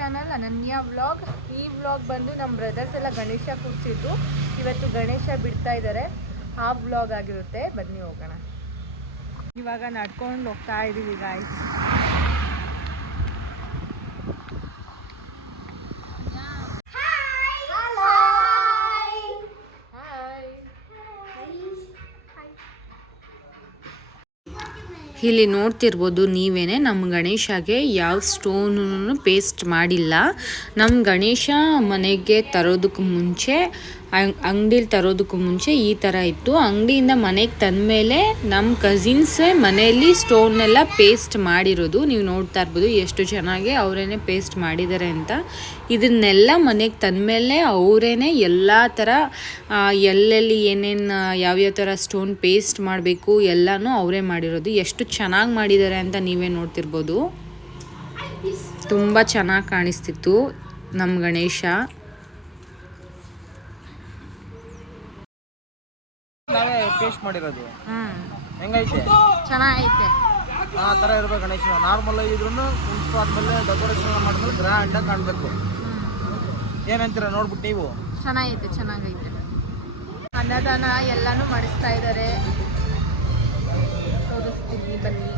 Channel ಅನನ್ಯ vlog. ಈ vlog ಬಂದು ನಮ್ಮ ಬ್ರದರ್ಸ್ ಎಲ್ಲ ಗಣೇಶ ಕೂರಿಸಿದ್ರು. ಇವತ್ತು ಗಣೇಶ ಬಿಡ್ತಾ ಇದ್ದಾರೆ, ಆ ವ್ಲಾಗ್ ಆಗಿರುತ್ತೆ. ಬನ್ನಿ ಹೋಗೋಣ. ಇವಾಗ ನಡ್ಕೊಂಡು ಹೋಗ್ತಾ ಇದ್ದೀವಿ ಗಾಯ್ಸ್. ಇಲ್ಲಿ ನೋಡ್ತಿರ್ಬೋದು ನೀವೇನೆ, ನಮ್ಮ ಗಣೇಶಗೆ ಯಾವ ಸ್ಟೋನು ಪೇಸ್ಟ್ ಮಾಡಿಲ್ಲ. ನಮ್ಮ ಗಣೇಶ ಮನೆಗೆ ತರೋದಕ್ಕೆ ಮುಂಚೆ, ಅಂಗಡಿಲಿ ತರೋದಕ್ಕೂ ಮುಂಚೆ ಈ ಥರ ಇತ್ತು. ಅಂಗಡಿಯಿಂದ ಮನೆಗೆ ತಂದಮೇಲೆ ನಮ್ಮ ಕಸಿನ್ಸೇ ಮನೆಯಲ್ಲಿ ಸ್ಟೋನ್ನೆಲ್ಲ ಪೇಸ್ಟ್ ಮಾಡಿರೋದು. ನೀವು ನೋಡ್ತಾ ಇರ್ಬೋದು ಎಷ್ಟು ಚೆನ್ನಾಗಿ ಅವರೇನೆ ಪೇಸ್ಟ್ ಮಾಡಿದ್ದಾರೆ ಅಂತ. ಇದನ್ನೆಲ್ಲ ಮನೆಗೆ ತಂದಮೇಲೆ ಅವರೇನೆ ಎಲ್ಲ ಥರ ಎಲ್ಲೆಲ್ಲಿ ಏನೇನು ಯಾವ್ಯಾವ ಥರ ಸ್ಟೋನ್ ಪೇಸ್ಟ್ ಮಾಡಬೇಕು ಎಲ್ಲನೂ ಅವರೇ ಮಾಡಿರೋದು. ಎಷ್ಟು ಚೆನ್ನಾಗಿ ಮಾಡಿದ್ದಾರೆ ಅಂತ ನೀವೇ ನೋಡ್ತಿರ್ಬೋದು. ತುಂಬ ಚೆನ್ನಾಗಿ ಕಾಣಿಸ್ತಿತ್ತು ನಮ್ಮ ಗಣೇಶ. ನಾವೇ ಪೇಸ್ಟ್ ಮಾಡಿರೋದು. ಹೆಂಗೈತೆ? ಚೆನ್ನಾಗೈತೆ. ಆ ಥರ ಇರ್ಬೇಕು ಗಣೇಶ. ನಾರ್ಮಲ್ ಇದ್ರೂ ಕುಂಚು ಆದ್ಮೇಲೆ ಡೆಕೋರೇಷನ್ ಮಾಡಿದ್ಮೇಲೆ ಗ್ರ್ಯಾಂಡಾಗಿ ಕಾಣಬೇಕು. ಏನಂತೀರ ನೋಡ್ಬಿಟ್ಟು ನೀವು? ಚೆನ್ನಾಗೈತೆ. ಅನ್ನದಾನ ಎಲ್ಲಾನು ಮಾಡಿಸ್ತಾ ಇದ್ದಾರೆ, ತೋರಿಸ್ತೀನಿ ಬನ್ನಿ.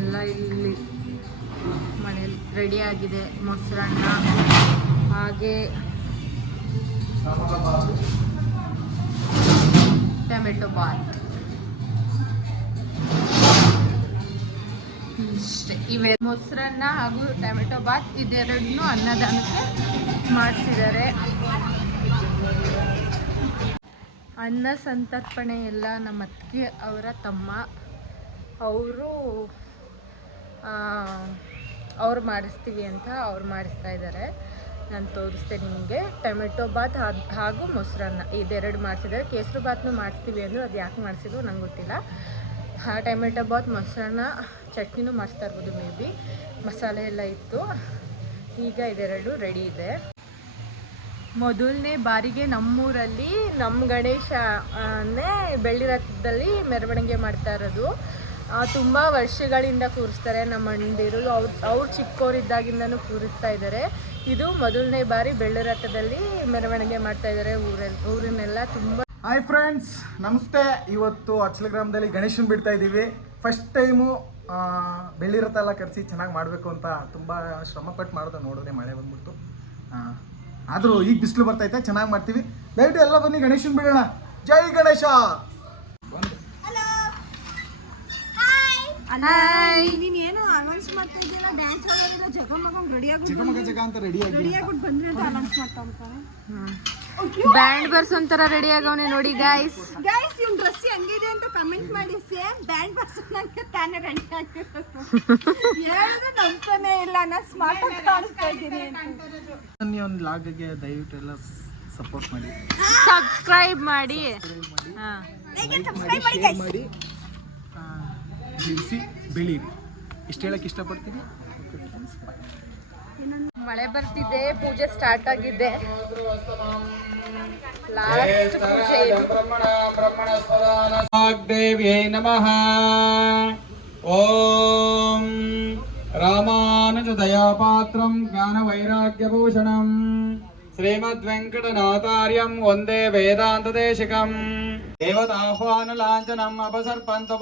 ಎಲ್ಲ ಇಲ್ಲಿ ಮನೇಲಿ ರೆಡಿ ಆಗಿದೆ. ಮೊಸರನ್ನ, ಹಾಗೆ ಟೊಮೆಟೊ ಬಾತ್, ಇಷ್ಟೇ. ಇವೆ ಮೊಸರನ್ನ ಹಾಗೂ ಟೊಮೆಟೊ ಬಾತ್ ಇದೆರಡನ್ನೂ ಅನ್ನದಾನಕ್ಕೆ ಮಾಡಿಸಿದ್ದಾರೆ. ಅನ್ನ ಸಂತರ್ಪಣೆ ಎಲ್ಲ ನಮ್ಮ ಅತ್ತಿಗೆ ಅವರ ತಮ್ಮ ಅವ್ರು ಮಾಡಿಸ್ತೀವಿ ಅಂತ ಅವ್ರು ಮಾಡಿಸ್ತಾ ಇದ್ದಾರೆ. ನಾನು ತೋರಿಸ್ತೇನೆ ನಿಮಗೆ. ಟೊಮೆಟೊ ಬಾತ್ ಹಾಗೂ ಮೊಸರನ್ನ ಇದೆರಡು ಮಾಡಿಸಿದ್ದಾರೆ. ಕೇಸರಿ ಬಾತ್ನೂ ಮಾಡಿಸ್ತೀವಿ ಅಂದರು, ಅದು ಯಾಕೆ ಮಾಡಿಸಿದ್ರು ನಂಗೆ ಗೊತ್ತಿಲ್ಲ. ಟೊಮೆಟೊ ಬಾತ್, ಮೊಸರನ್ನ, ಚಟ್ನಿನೂ ಮಾಡಿಸ್ತಾ ಇರ್ಬೋದು ಮೇ ಬಿ. ಮಸಾಲೆ ಎಲ್ಲ ಇತ್ತು. ಈಗ ಇದೆರಡು ರೆಡಿ ಇದೆ. ಮೊದಲನೇ ಬಾರಿಗೆ ನಮ್ಮೂರಲ್ಲಿ ನಮ್ಮ ಗಣೇಶನೇ ಬೆಳ್ಳಿ ರಥದಲ್ಲಿ ಮೆರವಣಿಗೆ ಮಾಡ್ತಾ ಇರೋದು. ತುಂಬ ವರ್ಷಗಳಿಂದ ಕೂರಿಸ್ತಾರೆ ನಮ್ಮ ಅಣ್ಣಂದಿರು. ಅವ್ರು ಚಿಕ್ಕವರಿದ್ದಾಗಿಂದನೂ ಕೂರಿಸ್ತಾ ಇದ್ದಾರೆ. ಇದು ಮೊದಲನೇ ಬಾರಿ ಬೆಳ್ಳಿ ರಥದಲ್ಲಿ ಮೆರವಣಿಗೆ ಮಾಡ್ತಾ ಇದ್ದಾರೆ. ಊರಿನೆಲ್ಲ ತುಂಬ. ಹಾಯ್ ಫ್ರೆಂಡ್ಸ್, ನಮಸ್ತೆ. ಇವತ್ತು ಅಚ್ಚಲ ಗ್ರಾಮದಲ್ಲಿ ಗಣೇಶನ್ ಬಿಡ್ತಾ ಇದ್ದೀವಿ. ಫಸ್ಟ್ ಟೈಮು ಬೆಳ್ಳಿ ರಥ ಎಲ್ಲ ಕರೆಸಿ ಚೆನ್ನಾಗಿ ಮಾಡಬೇಕು ಅಂತ ತುಂಬ ಶ್ರಮಪಟ್ಟು ಮಾಡೋದು. ನೋಡಿದ್ರೆ ಮಳೆ ಬಂದ್ಬಿಡ್ತು. ಆದರೂ ಈಗ ಬಿಸಿಲು ಬರ್ತೈತೆ, ಚೆನ್ನಾಗಿ ಮಾಡ್ತೀವಿ. ದಯವಿಟ್ಟು ಎಲ್ಲ ಬನ್ನಿ ಗಣೇಶನ್ ಬಿಡೋಣ. ಜೈ ಗಣೇಶ. ನೀನೇನು ಅನೌನ್ಸ್ ಮಾಡ್ತಾ ಇದೆಯಲ್ಲ, ಡ್ಯಾನ್ಸ್ ಆಡೋರೆಲ್ಲ ಜಗ ಅಂತ ರೆಡಿ ಆಗಿಬಿಟ್ಟು ಬಂದ್ರೆ ಅಂತ ಅನೌನ್ಸ್ ಮಾಡ್ತಾ ಬ್ಯಾಂಡ್ ಬರ್ಸೋನ್ ತರ ರೆಡಿ ಆಗವನೆ ನೋಡಿ ಗೈಸ್. ಇವ್ನ ಡ್ರೆಸ್ ಹೆಂಗಿದೆ ಅಂತ ಕಮೆಂಟ್ ಮಾಡಿ. ಸೇಮ್ ಬ್ಯಾಂಡ್ ಬರ್ಸೋನ್ ಅಂತ ತಾನೇ ರೆಡಿ ಆಗಿರೋದು. ಹೇಳಿದ್ರೆ ನಂಬ್ತಾನೆ ಇಲ್ಲ, ನಾನು ಸ್ಮಾರ್ಟ್ ಆಗಿ ಕಾಣಿಸ್ತಾ ಇದ್ದೀನಿ. ಒಂದು ಲಾಗ್ಗೆ ದಯವಿಟ್ಟು ಎಲ್ಲ ಸಪೋರ್ಟ್ ಮಾಡಿ, ಸಬ್ಸ್ಕ್ರೈಬ್ ಮಾಡಿ, ಮಾಡಿ, ಬಿಡಿಸಿ ಬೆಳೀರಿ. ಇಷ್ಟು ಹೇಳಕ್ಕೆ ಇಷ್ಟಪಡ್ತೀನಿ. ಮಳೆ ಬರ್ತಿದೆ, ಪೂಜೆ ಸ್ಟಾರ್ಟ್ ಆಗಿದೆ. ಲಾಸ್ಟ್ ಪೂಜೆ ದೇವ್ಯೈ ನಮಃ. ಓಂ ರಾಮಾನುಜ ದಯಾಪಾತ್ರಂ ಜ್ಞಾನ ವೈರಾಗ್ಯಭೂಷಣಂ ಶ್ರೀಮದ್ವೆಂಕಟನಾಥಾರ್ಯಂ ವಂದೇ ವೇದಾಂತದೇಶಿಕಂ. ದೇವತಾಹ್ವಾನ ಲಾಂಛನಂ ಅಪಸರ್ಪಂತೋ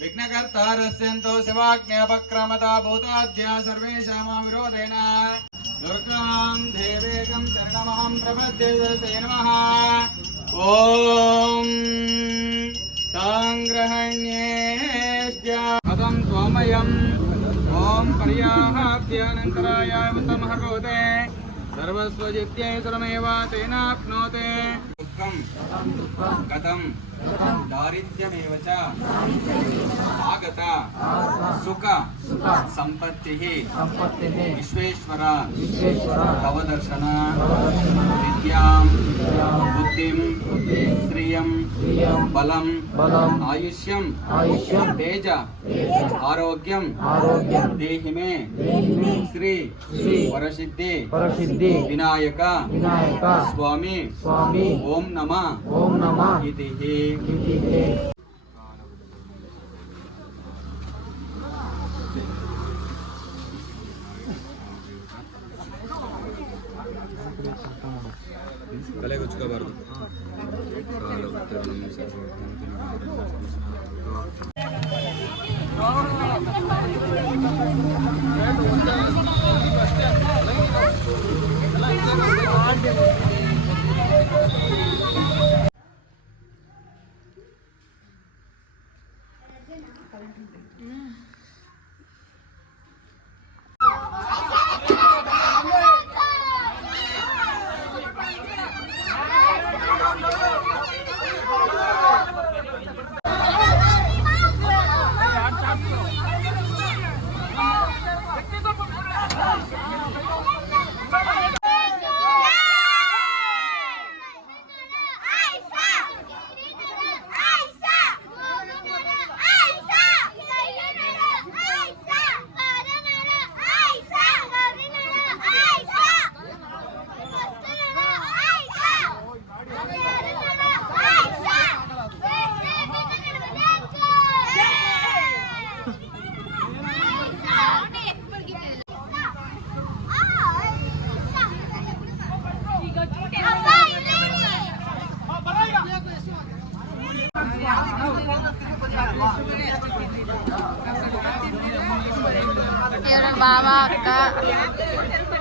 ವಿಘ್ನಕರ್ತಾರಸ್ಯಂತೋ ಶಿವಾಜ್ಞಾಪಕ್ರಮತಾ ಭೂತಾದ್ಯ ಸರ್ವೇಷಾಮ ವಿರೋಧೇನ ದುರ್ಗಾಂ ದೇವೇಕಂ ಶರಣಮಹಂ ಪ್ರಪದ್ಯೆ ನಮಃ. ಓಂ ಸಾಂಗ್ರಹಣ್ಯೇಶ್ಚ ಪದಂ ತ್ವಮಯಂ. ಓಂ ಪರ್ಯಾಹಾಪ್ತ್ಯನಂತರಾಯ ಉತ್ತಮಹರ್ಭವತೆ ಸರ್ವಸ್ವಜಿತ್ಯೈ ಸರ್ವಮೇವ ತೇನಾಪ್ನೋತೆ. ದುಃಖಂ ಗತಂ ದಾರಿದ್ರ್ಯಮೇವ ಚ ಆಗತ ಸುಖ ಸಂಪತ್ತಿಃ ವಿಶ್ವೇಶ್ವರ ತವ ದರ್ಶನ ವಿದ್ಯಾಂ ಬುದ್ಧಿಂ ಶ್ರಿಯಂ ಬಲಂ ಆಯುಷ್ಯಂ ತೇಜ ಆರೋಗ್ಯಂ ದೇಹಿ ಮೇ ಶ್ರೀ ವರಸಿದ್ಧಿ ವಿನಾಯಕ ಸ್ವಾಮಿ ಓಂ ನಮಃ ಇತಿ. ಬರಬಾರ್ದು. ಇವ್ರ ಬಾವ ಅಕ್ಕ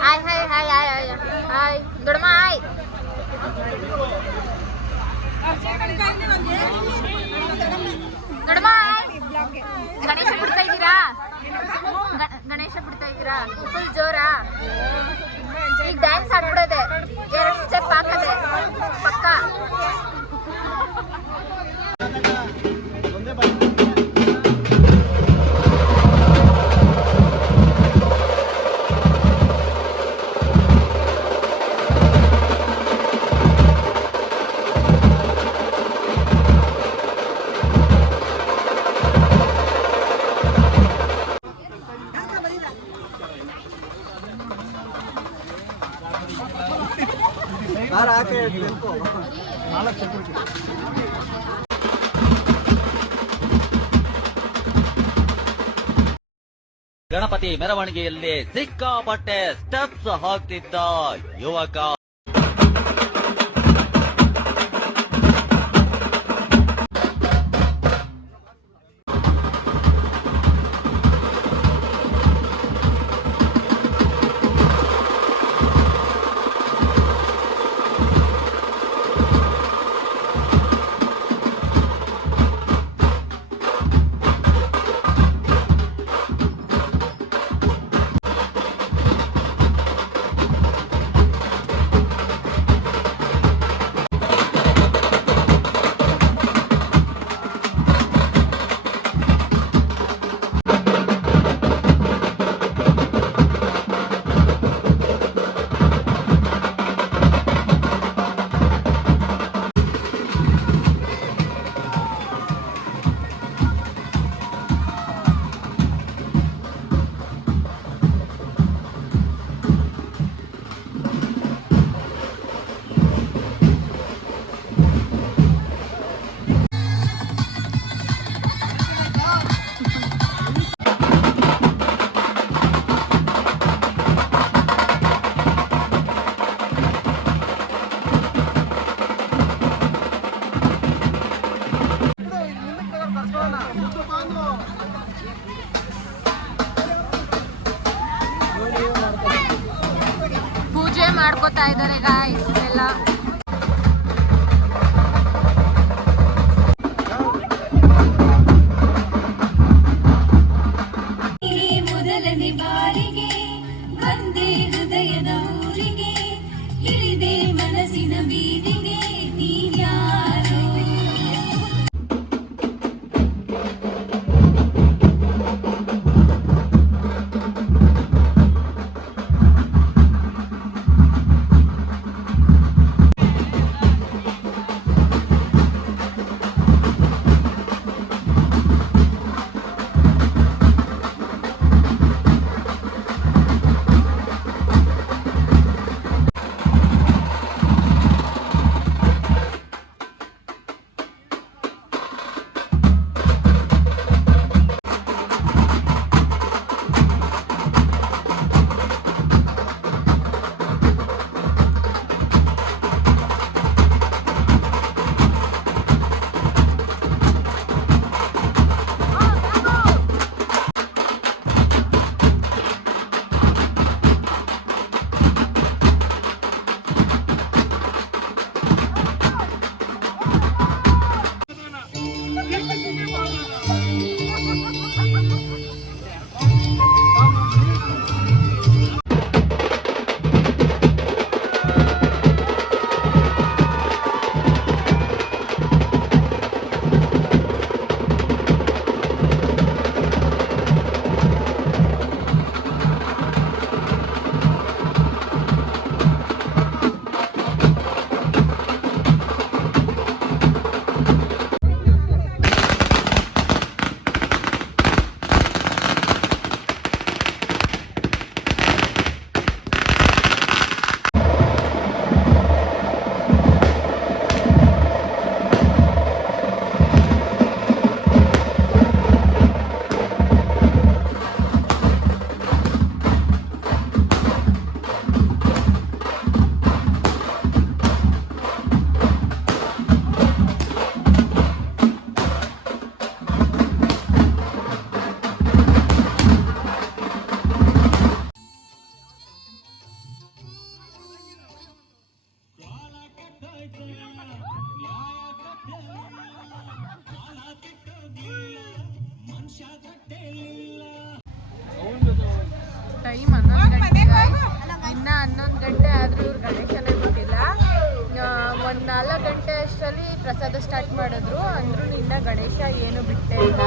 hi hi hi hi hi hi ದೊಡ್ಡಮ್ಮ ಹಾಯ್. ದೊಡ್ಡಮ್ಮ ಗಣೇಶ ಬಿಡ್ತಾ ಇದ್ದೀರಾ? ಗಣೇಶ ಬಿಡ್ತಾ ಇದ್ದೀರಾ? ಫುಲ್ ಜೋರಾ? ಈಗ ಡ್ಯಾನ್ಸ್ ಆಡ್ಬಿಡೋದೆ, 2 ಸ್ಟೆಪ್ ಹಾಕದೆ ಪಕ್ಕ. ಗಣಪತಿ ಮೆರವಣಿಗೆಯಲ್ಲಿ ಸಿಕ್ಕಾಪಟ್ಟೆ ಸ್ಟೆಪ್ಸ್ ಹಾಕ್ತಿದ್ದ ಯುವಕ. ಪೂಜೆ ಮಾಡ್ಕೋತಾ ಇದ್ದಾರೆ ಗಾಯ್ಸ್ ಎಲ್ಲ. ಮೊದಲನೇ ಬಾರಿಗೆ ಬಂದೆ ಹೃದಯದ ಊರಿಗೆ, ಇಳಿದೆ ಮನಸ್ಸಿನ ಬೀದಿಗೆ, ನೀನ್ಯಾರೋ. ಟೈಮ್ 11 ಗಂಟೆ guys. ಇನ್ನ 11 ಗಂಟೆ ಆದ್ರೂ ಇವ್ರು ಗಣೇಶನೇ ಬಿಟ್ಟಿಲ್ಲ. ಒಂದು 4 ಗಂಟೆ ಅಷ್ಟರಲ್ಲಿ ಪ್ರಸಾದ ಸ್ಟಾರ್ಟ್ ಮಾಡಿದ್ರು, ಅಂದ್ರೂ ಇನ್ನ ಗಣೇಶ ಏನು ಬಿಟ್ಟೇ ಇಲ್ಲ.